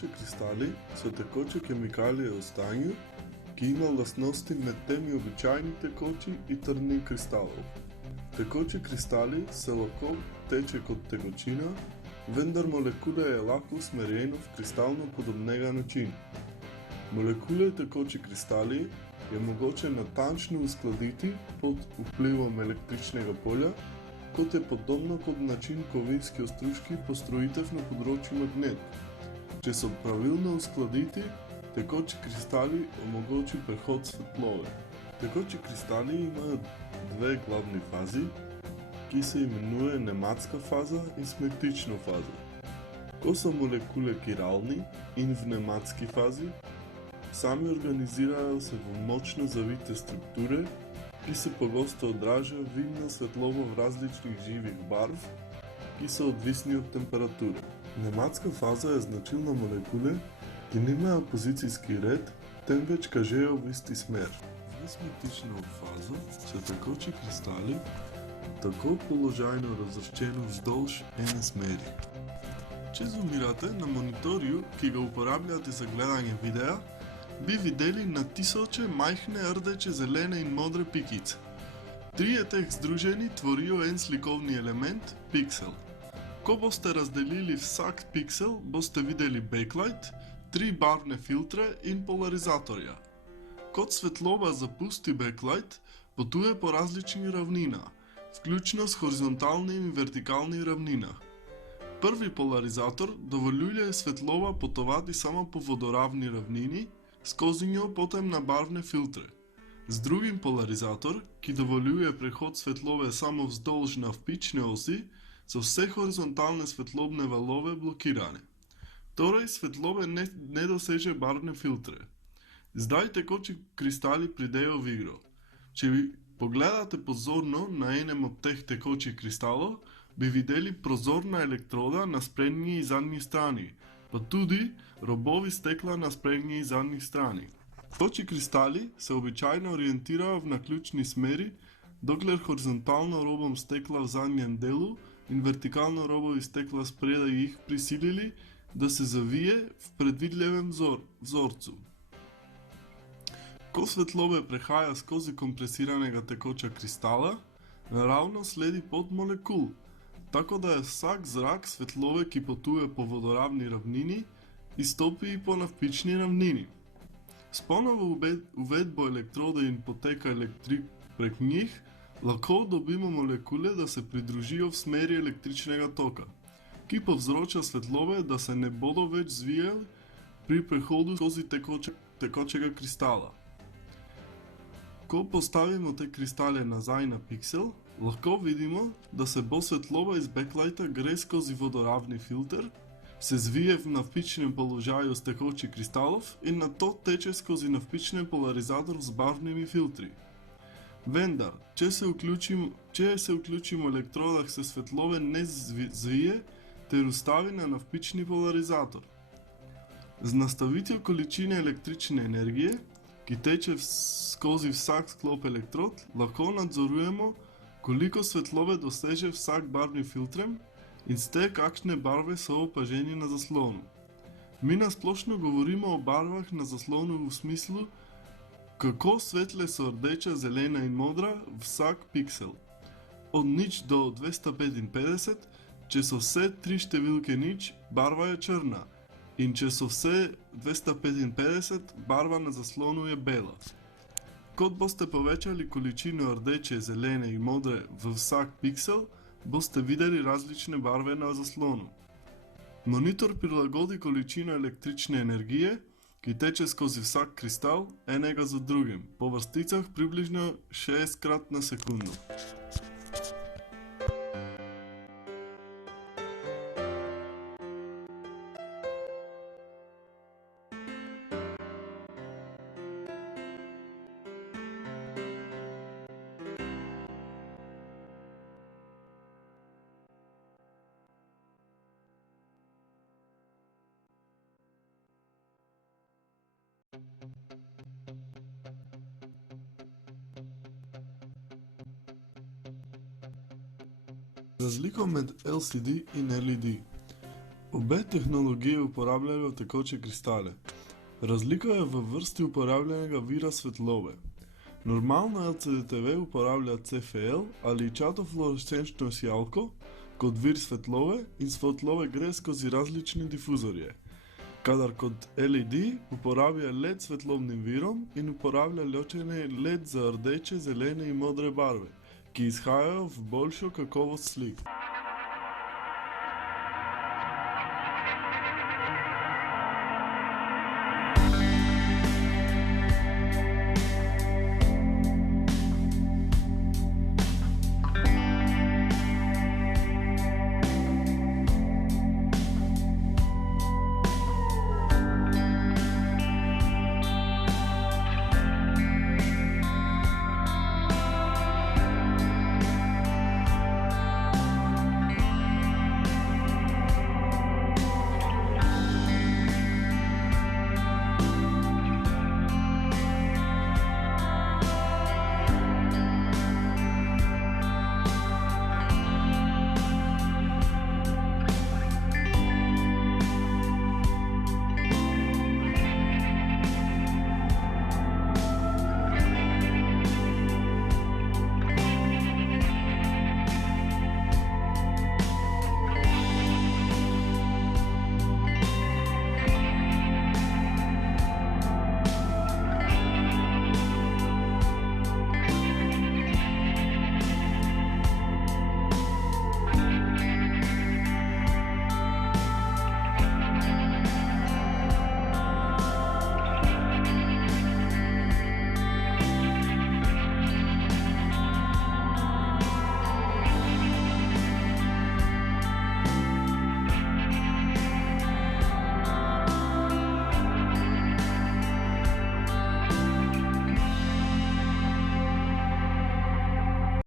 текочи кристали со текочи хемикали е у станju ki ima lastnosti med temi običajni tekoči i trdni kristalov. Tekoči kristali se lahko teče kot tekočina, vendar molekule je lahko usmerjeno v kristalno podobnega načina. Molekule tekoči kristali je mogoče natančno uskladiti pod vplivom električnega polja, kot je podobno kot način kovinski ostružki postrojitev na področju magnet. Če so pravilno uskladiti, tekoči kristali omogoči prehod svetlobe. Tekoči kristali imajo dve glavni fazi, ki se imenuje nematska faza in simetrična faza. Ko so molekule kiralni in v nematski fazi, sami organizirajo se v močno zavite strukture, ki se pogosto odražajo vidno svetlobo v različnih živih barv, ki so odvisni od temperature. Nematska faza je značilna molekule, ki nimajo pozicijski red, temveč kažejo v isti smer. V simetrično fazo se tekoči kristali tako položajno razvrščeno vzdolž ene smeri. Če zoomirate na monitorju, ki ga uporabljate za gledanje videa, bi videli na tisoče majhne rdeče, zelene in modre pikice. Trije teh združeni tvorijo en slikovni element, piksel. Ko boste razdelili vsak piksel, boste videli backlight, tri barvne filtre in polarizatorja. Kot svetloba zapusti backlight, potuje po različnih ravninah, vključno s horizontalnimi in vertikalnimi ravninah. Prvi polarizator dovoljuje svetloba potovati samo po vodoravni ravnini, skozi njo potem na barvne filtre. Z drugim polarizator, ki dovoljuje prehod svetlobe samo vzdolž navpične osi, so vse horizontalne svetlobne valove blokirane. Torej, svetlobe ne doseže barvne filtre. Zdaj tekoči kristali pridejo v igro. Če vi pogledate pozorno na enem od teh tekočih kristalov, bi videli prozorna elektroda na sprednji in zadnji strani, pa tudi robovi stekla na sprednji in zadnji strani. Tekoči kristali se običajno orientirajo v naključni smeri, dokler horizontalno robom stekla v zadnjem delu in vertikalno robo iz stekla spredaj jih prisilili, da se zavije v predvidljivem vzorcu. Ko svetlobe prehaja skozi kompresiranega tekoča kristala, naravno sledi pot molekul, tako da je vsak zrak svetlobe, ki potuje po vodoravni ravnini, izstopi po navpični ravnini. S ponovo uvedbo elektrode in poteka elektrik prek njih, lahko dobimo molekule, da se pridružijo v smeri električnega toka, ki povzroča svetlobe, da se ne bodo več zvijali pri prehodu skozi tekočega kristala. Ko postavimo te kristale nazaj na piksel, lahko vidimo, da se bo svetloba iz backlighta gre skozi vodoravni filter, se zvije v navpičnem položaju z tekočih kristalov in nato teče skozi navpični polarizator z barvnimi filtri. Vendar, če se vključimo v elektrodah, se svetlobe ne zvije ter ustavi na navpični polarizator. Z nastavitvijo količine električne energije, ki teče skozi vsak sklop elektrod, lahko nadzorujemo, koliko svetlobe doseže vsak barvni filtrem in s te kakšne barve so opaženi na zaslonu. Mi nasplošno govorimo o barvah na zaslonu v smislu, kako svetle so rdeča, zelena in modra vsak piksel. Od 0 do 255, če so vse tri številke 0, barva je črna. In če so vse 255, barva na zaslonu je bela. Kot boste povečali količino rdeče, zelene in modre v vsak piksel, boste videli različne barve na zaslonu. Monitor prilagodi količino električne energije, ki teče skozi vsak kristal, enega za drugim, po vrsticah približno 6krat na sekundo. Razliko med LCD in LED. Обе технологии употребляли текучи кристали. Разлика е во врсти употребljенega vira светлове. Нормално LCD-TV употребља CFL, али и чатофлуоресцентно сјалко, код вир светлове и светлове гре скози различни дифузори. Кадар код LED употребја LED светловним виром и употребља лјочене LED за рдече, зелене и модре барве, ки изхајаат в большо каковост слика.